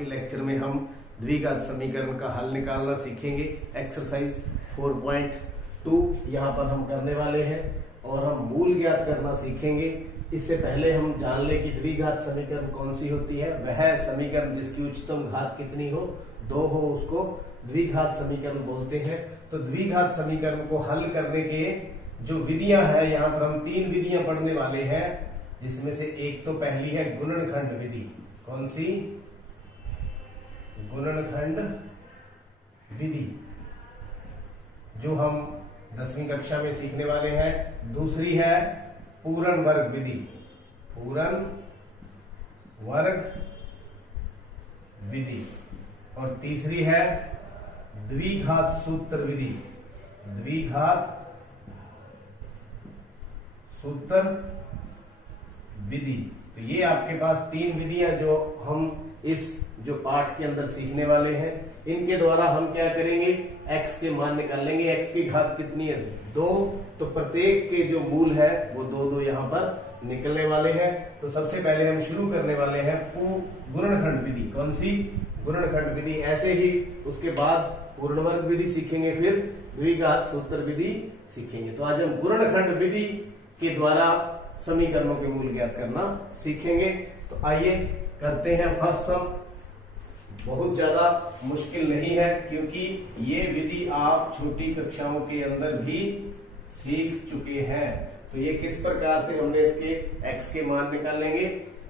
के लेक्चर में हम द्विघात समीकरण का हल निकालना सीखेंगे। एक्सरसाइज 4.2 यहाँ पर हम करने वाले हैं और हम मूल ज्ञात करना सीखेंगे। इससे पहले हम जान लें कि द्विघात समीकरण कौन सी होती है। वह समीकरण जिसकी उच्चतम घात कितनी हो, 2 हो, उसको द्विघात समीकरण बोलते हैं। तो द्विघात समीकरण को हल करने के जो विधियां हैं, यहाँ पर हम 3 विधियां पढ़ने वाले हैं, जिसमें से एक तो पहली है गुणनखंड विधि। कौन सी? गुणनखंड विधि, जो हम 10वीं कक्षा में सीखने वाले हैं। दूसरी है पूर्ण वर्ग विधि, पूर्ण वर्ग विधि। और तीसरी है द्विघात सूत्र विधि, द्विघात सूत्र विधि। तो ये आपके पास 3 विधियां जो हम इस जो पाठ के अंदर सीखने वाले हैं, इनके द्वारा हम क्या करेंगे, x के मान निकालेंगे। x की घात कितनी है? 2। तो प्रत्येक के जो मूल है वो 2 यहाँ पर निकलने वाले हैं। तो सबसे पहले हम शुरू करने वाले हैं गुणनखंड विधि। कौन सी? गुणनखंड विधि। ऐसे ही उसके बाद पूर्ण वर्ग विधि सीखेंगे, फिर द्विघात सूत्र विधि सीखेंगे। तो आज हम गुणनखंड विधि के द्वारा समीकरणों के मूल ज्ञात करना सीखेंगे। तो आइए करते हैं फर्स्ट सम। बहुत ज्यादा मुश्किल नहीं है, क्योंकि ये विधि आप छोटी कक्षाओं के अंदर भी सीख चुके हैं। तो ये किस प्रकार से हमने इसके x के मान निकालेंगे।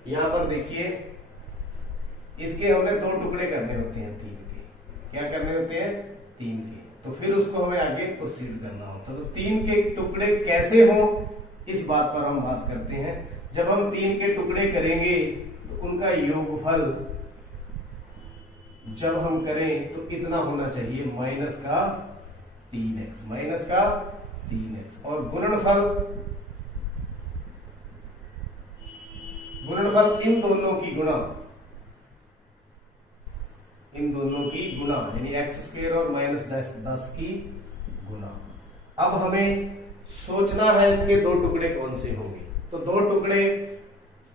यहां पर देखिए, इसके हमने 2 टुकड़े करने होते हैं 3 के। क्या करने होते हैं? 3 के। तो फिर उसको हमें आगे प्रोसीड करना होता है। तो 3 के टुकड़े कैसे हो, इस बात पर हम बात करते हैं। जब हम 3 के टुकड़े करेंगे तो उनका योगफल जब हम करें तो इतना होना चाहिए, माइनस का 3x, माइनस का 3x। और गुणनफल इन दोनों की गुणा, इन दोनों की गुणा, यानी x² और -10 की गुणा। अब हमें सोचना है इसके 2 टुकड़े कौन से होंगे। तो 2 टुकड़े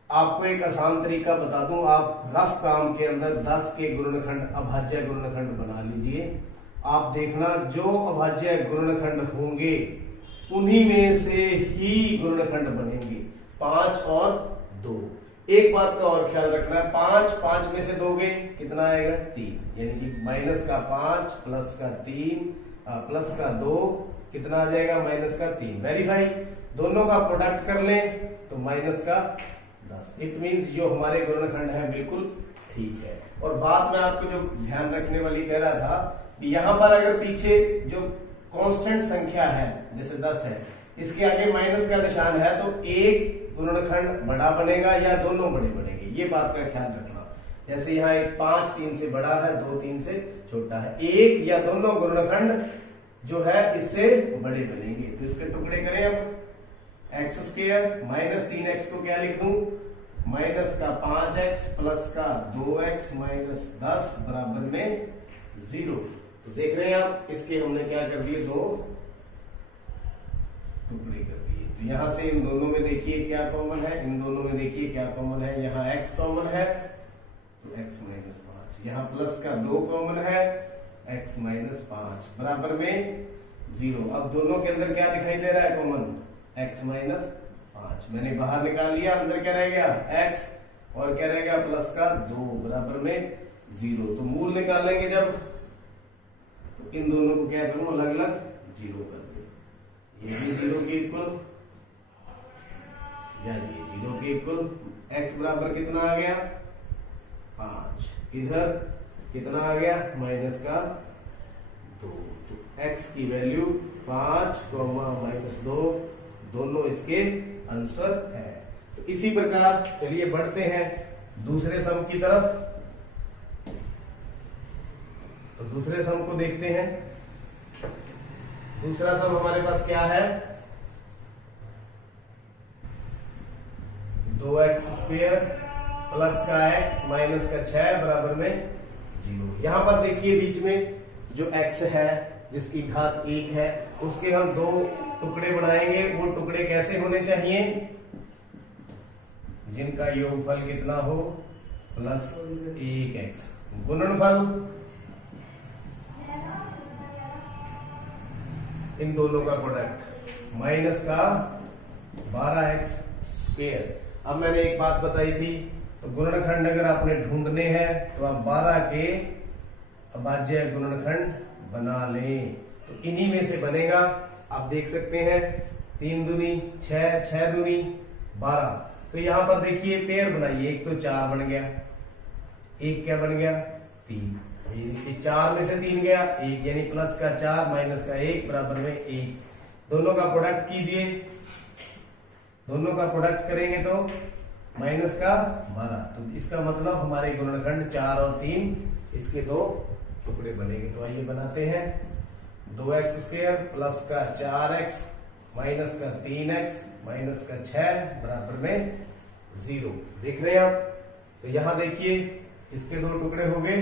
आपको एक आसान तरीका बता दूं, आप रफ काम के अंदर 10 के गुणनखंड, अभाज्य गुणनखंड बना लीजिए। आप देखना, जो अभाज्य गुणनखंड होंगे उन्हीं में से ही गुणनखंड बनेंगे, 5 और 2। एक बात का और ख्याल रखना है, 5 में से दोगे कितना आएगा? 3, यानी कि माइनस का 5 प्लस का 3 प्लस का 2 कितना आ जाएगा? माइनस का 3। वेरीफाई, दोनों का प्रोडक्ट कर लें तो माइनस का 10। इट मीन्स जो हमारे गुणनखंड है बिल्कुल ठीक है। और बात में आपको जो ध्यान रखने वाली कह रहा था कि यहां पर अगर पीछे जो कांस्टेंट संख्या है, जैसे 10 है, इसके आगे माइनस का निशान है, तो एक गुणनखंड बड़ा बनेगा या दोनों बड़े बनेंगे, ये बात का ख्याल रखना। जैसे यहाँ एक 5 3 से बड़ा है, 2 3 से छोटा है, एक या दोनों गुणनखंड जो है इससे बड़े बनेंगे। तो इसके टुकड़े करें। अब x² माइनस 3x को क्या लिख दूं? माइनस का 5x प्लस का 2x माइनस 10 बराबर में 0। तो देख रहे हैं आप, इसके हमने क्या कर दिए? 2 टुकड़े कर दिए। तो यहां से इन दोनों में देखिए क्या कॉमन है, इन दोनों में देखिए क्या कॉमन है। यहाँ x कॉमन है तो x माइनस 5, यहाँ प्लस का 2 कॉमन है, x माइनस 5 बराबर में 0। अब दोनों के अंदर क्या दिखाई दे रहा है कॉमन? x माइनस 5 मैंने बाहर निकाल लिया। अंदर क्या रह गया? x, और क्या रह गया? प्लस का 2 बराबर में 0। तो मूल निकाल लेंगे जब, तो इन दोनों को क्या करूं? अलग अलग 0 कर दे। ये भी 0 के इक्वल, या ये 0 के इक्वल। x बराबर कितना आ गया? 5। इधर कितना आ गया? माइनस का 2। तो x की वैल्यू 5, -2 दोनों इसके आंसर है। तो इसी प्रकार चलिए बढ़ते हैं दूसरे सम की तरफ। तो दूसरे सम को देखते हैं। दूसरा सम हमारे पास क्या है? 2x² प्लस का x माइनस का 6 बराबर में 0। यहां पर देखिए बीच में जो x है, जिसकी घात 1 है, उसके हम 2 टुकड़े बनाएंगे। वो टुकड़े कैसे होने चाहिए? जिनका योगफल कितना हो? +1x, गुणनफल इन दोनों का प्रोडक्ट माइनस का 12x²। अब मैंने एक बात बताई थी, तो गुणनखंड अगर आपने ढूंढने हैं तो आप 12 के अभाज्य गुणनखंड बना लें। तो इन्हीं में से बनेगा, आप देख सकते हैं 3 दूनी 6, 6 दूनी 12। तो यहां पर देखिए पेयर बनाइए, एक तो 4 बन गया, एक क्या बन गया 3। ये देखिए 4 में से 3 गया 1, यानी प्लस का 4 माइनस का 1 बराबर में 1। दोनों का प्रोडक्ट कीजिए, दोनों का प्रोडक्ट करेंगे तो माइनस का 12। तो इसका मतलब हमारे गुणनखंड 4 और 3 इसके 2 टुकड़े बनेंगे। तो आइए बनाते हैं। 2x² प्लस का 4x माइनस का 3x माइनस का 6 बराबर में 0। देख रहे हैं आप? तो यहां देखिए इसके 2 टुकड़े हो गए,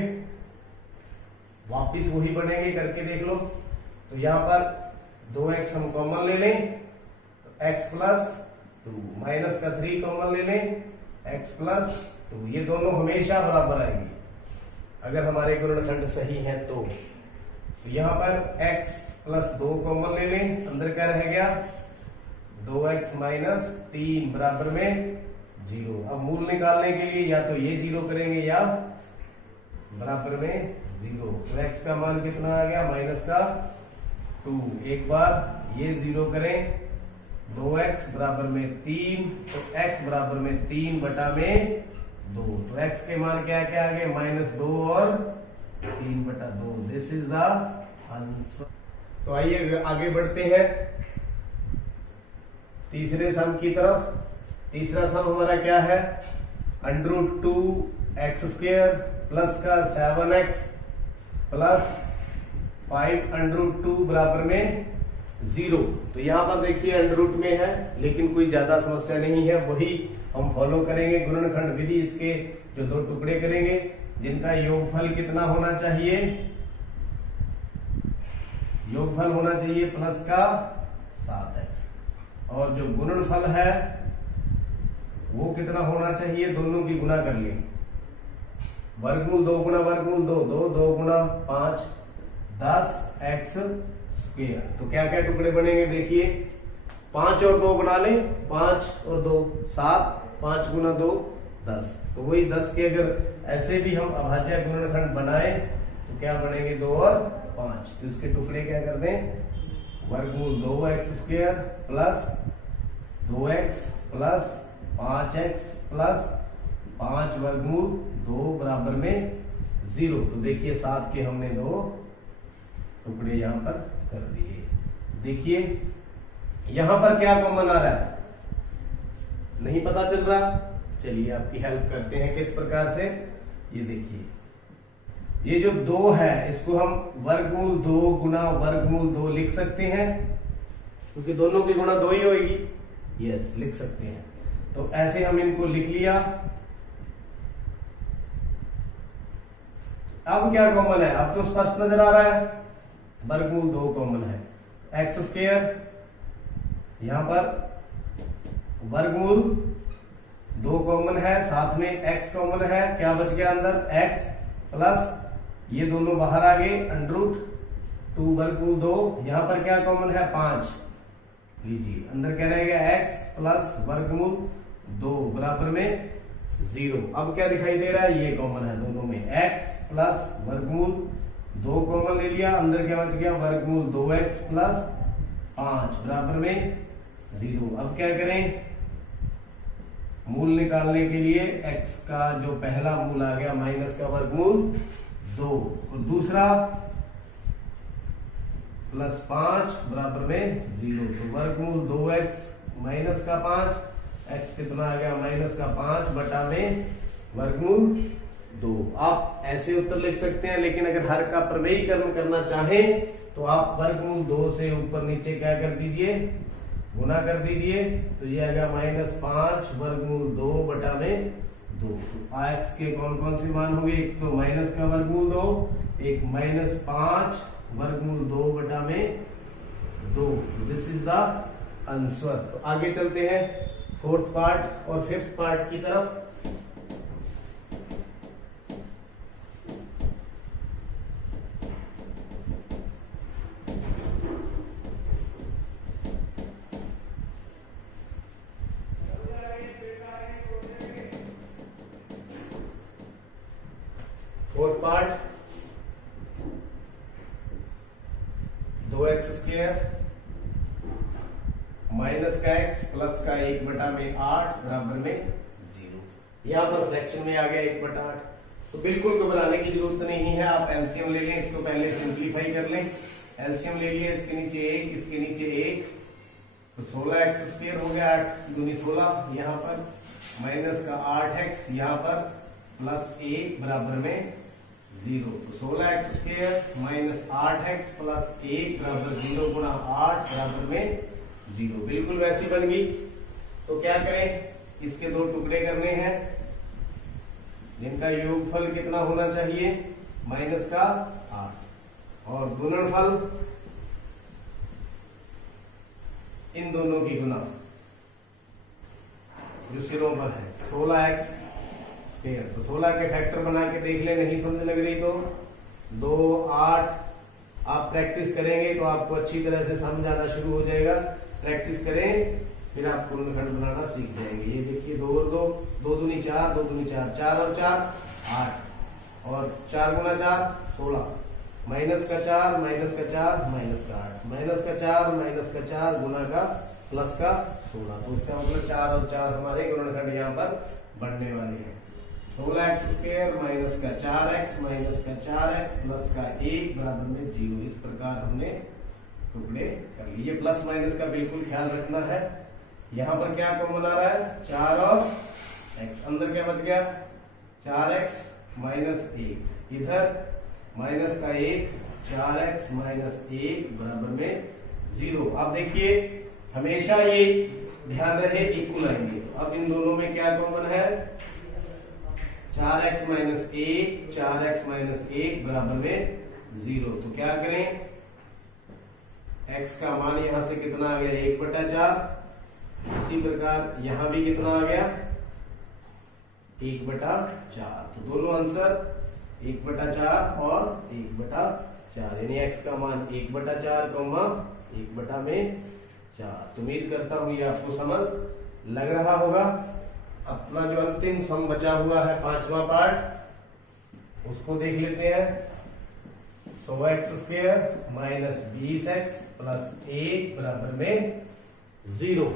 वापिस वही बनेंगे, करके देख लो। तो यहां पर 2x हम कॉमन ले लें तो x प्लस 2, माइनस का 3 कॉमन ले लें x प्लस 2। ये दोनों हमेशा बराबर आएंगे अगर हमारे गुणनखंड सही हैं तो यहां पर x प्लस 2 कॉमन ले लें, अंदर क्या रह गया 2x माइनस 3 बराबर में 0। अब मूल निकालने के लिए या तो ये 0 करेंगे या बराबर में 0। तो x का मान कितना आ गया माइनस का 2। एक बार ये 0 करें, 2x बराबर में 3, तो x बराबर में 3 बटा में 2। तो x के मान क्या क्या आ गए -2 और 3 बटा 2। This is the answer. तो आइए आगे बढ़ते हैं तीसरे सम की तरफ। तीसरा सम हमारा क्या है, √2x² प्लस का 7x प्लस 5√2 बराबर में 0। तो यहां पर देखिए √ में है, लेकिन कोई ज्यादा समस्या नहीं है, वही हम फॉलो करेंगे गुणनखंड विधि। इसके जो 2 टुकड़े करेंगे जिनका योगफल कितना होना चाहिए, योगफल होना चाहिए प्लस का 7x, और जो गुणनफल है वो कितना होना चाहिए, दोनों की गुना कर लिए। वर्गमूल 2 गुना वर्गमूल 2, 2 गुना 5 10x²। तो क्या क्या टुकड़े बनेंगे देखिए, 5 और 2 बना लें, 5 और 2 7, 5 गुना 2 10। तो वही 10 के अगर ऐसे भी हम अभाज्य गुणनखंड बनाए तो क्या बनेंगे 2 और 5। तो इसके टुकड़े क्या कर दें, वर्गमूल 2x² plus 2x plus 5x plus 5 वर्गमूल 2 बराबर में 0। तो देखिए 7 के हमने 2 टुकड़े यहां पर कर दिए। देखिए यहां पर क्या कॉमन आ रहा है, नहीं पता चल रहा, चलिए आपकी हेल्प करते हैं किस प्रकार से। ये देखिए ये जो 2 है इसको हम वर्गमूल 2 गुना वर्गमूल 2 लिख सकते हैं, क्योंकि दोनों की गुणा 2 ही होगी। यस, लिख सकते हैं। तो ऐसे हम इनको लिख लिया। अब क्या कॉमन है, अब तो स्पष्ट नजर आ रहा है, वर्गमूल 2 कॉमन है। x², यहां पर वर्गमूल 2 कॉमन है, साथ में x कॉमन है, क्या बच गया अंदर x प्लस ये दोनों बाहर आ गए √2 वर्गमूल 2। यहां पर क्या कॉमन है 5 लीजिए, अंदर क्या रहेगा x प्लस वर्गमूल 2 बराबर में 0। अब क्या दिखाई दे रहा है, ये कॉमन है दोनों में, x प्लस वर्गमूल 2 कॉमन ले लिया, अंदर क्या बच गया वर्गमूल 2x प्लस 5 बराबर में 0। अब क्या करें, मूल निकालने के लिए x का जो पहला मूल आ गया माइनस का वर्गमूल 2 और दूसरा प्लस 5 बराबर में 0। तो वर्गमूल 2x माइनस का 5, x कितना आ गया माइनस का 5 बटा में वर्गमूल 2। आप ऐसे उत्तर लिख सकते हैं, लेकिन अगर हर का प्रमेयीकरण करना चाहें तो आप वर्गमूल 2 से ऊपर नीचे क्या कर दीजिए, गुना कर दीजिए। तो ये आएगा -5 वर्गमूल 2 बटा में 2। तो x के कौन कौन से मान होंगे, एक तो माइनस का वर्गमूल 2, एक -5 वर्गमूल 2 बटा में 2। This is the answer. तो आगे चलते हैं 4th पार्ट और 5th पार्ट की तरफ। पार्ट 2x स्क्वायर माइनस का x प्लस का 1/8 बराबर में 0। यहां पर फ्रैक्शन में आ गया 1/8। तो बिल्कुल घबराने की जरूरत नहीं है, आप एलसीएम ले लें, इसको पहले सिंप्लीफाई कर लें। एलसीएम ले लिए, इसके नीचे 1, इसके नीचे 1, तो 16x स्क्वायर हो गया, 8 दूनी 16, यहाँ पर माइनस का 8x, यहाँ पर प्लस 1 बराबर में 0। तो 16x square minus 8x plus 1 बराबर 0 गुणा 8 बराबर में 0। बिल्कुल वैसी बन गई। तो क्या करें, इसके दो टुकड़े करने हैं जिनका योगफल कितना होना चाहिए, माइनस का 8, और गुणनफल इन दोनों की गुना जो सिरों पर है 16x स्क्वायर। तो 16 के फैक्टर बना के देख ले, नहीं समझ लग रही तो 2, 8, आप प्रैक्टिस करेंगे तो आपको अच्छी तरह से समझ आना शुरू हो जाएगा। प्रैक्टिस करें फिर आप गुणनखंड बनाना सीख जाएंगे। ये देखिए 2 और 2, 2 दूनी 4, 2 दूनी 4, 4 और 4 8, और 4 गुना 4 16, माइनस का 4 माइनस का 4 माइनस का 8, माइनस का 4 माइनस का 4 गुना का प्लस का 16। तो इसका मतलब 4 और 4 हमारे गुणनखंड यहाँ पर बनने वाले हैं। 16x स्क्वायर माइनस का 4x माइनस का 4x प्लस का 1 बराबर में 0। इस प्रकार हमने टुकड़े कर लिए। प्लस माइनस का बिल्कुल ख्याल रखना है। यहाँ पर क्या कॉमन आ रहा है, 4 और x, अंदर क्या बच गया 4x माइनस 1, इधर माइनस का 1, 4x माइनस 1 बराबर में 0। अब देखिए हमेशा ये ध्यान रहे इक्वल आएंगे। अब इन दोनों में क्या कॉमन है, 4x माइनस 1, 4x माइनस 1 बराबर में 0। तो क्या करें, x का मान यहां से कितना आ गया 1/4। इसी प्रकार यहां भी कितना आ गया 1/4। तो दोनों आंसर 1/4 और 1/4, यानी x का मान 1/4 1/4। तो उम्मीद करता हूं ये आपको समझ लग रहा होगा। अपना जो अंतिम सम बचा हुआ है 5वां पार्ट, उसको देख लेते हैं। 100x square minus 20x plus 1 बराबर में 0।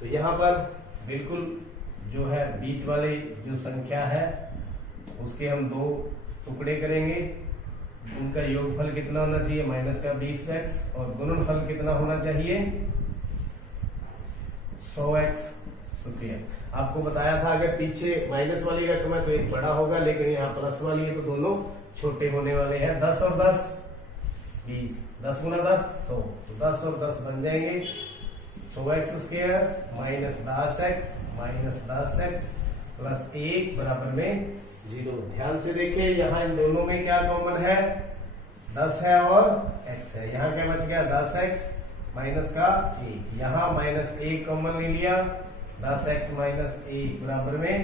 तो यहां पर बिल्कुल जो है बीच वाली जो संख्या है उसके हम दो टुकड़े करेंगे। उनका योगफल कितना होना चाहिए, माइनस का 20x, और गुणनफल कितना होना चाहिए 100x स्क्वायर। आपको बताया था अगर पीछे माइनस वाली रकम है तो एक बड़ा होगा, लेकिन यहाँ प्लस वाली है तो दोनों छोटे होने वाले हैं। 10 और 10 20, 10 गुना 10 100, तो 10 और 10 बन जाएंगे 100x square minus 10x plus 1 बराबर में 0। ध्यान से देखिए यहाँ इन दोनों में क्या कॉमन है, 10 है और x है। यहाँ क्या बच गया 10x माइनस का 1, यहाँ माइनस 1 कॉमन ले लिया, 10x माइनस 1 बराबर में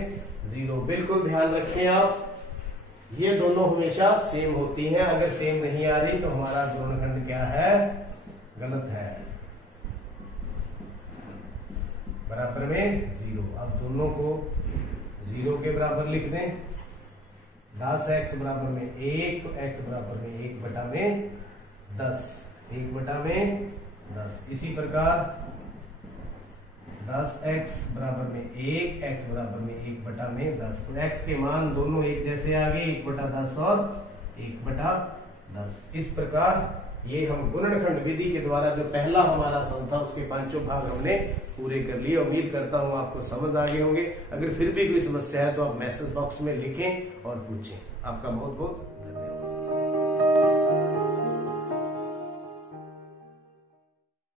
0। बिल्कुल ध्यान रखें आप, ये दोनों हमेशा सेम होती हैं। अगर सेम नहीं आ रही तो हमारा गुणनखंड क्या है, गलत है, बराबर में 0। अब दोनों को 0 के बराबर लिख दें। 10x बराबर में 1, तो x बराबर में 1/10, 1/10। इसी प्रकार 10x बराबर में 1, x बराबर में 1/10। तो x के मान दोनों एक जैसे आ गए, 1/10 और 1/10। इस प्रकार ये हम गुणनखंड विधि के द्वारा जो पहला हमारा सम था उसके 5 भाग हमने पूरे कर लिए। उम्मीद करता हूं आपको समझ आ गए होंगे। अगर फिर भी कोई समस्या है तो आप मैसेज बॉक्स में लिखें और पूछें। आपका बहुत बहुत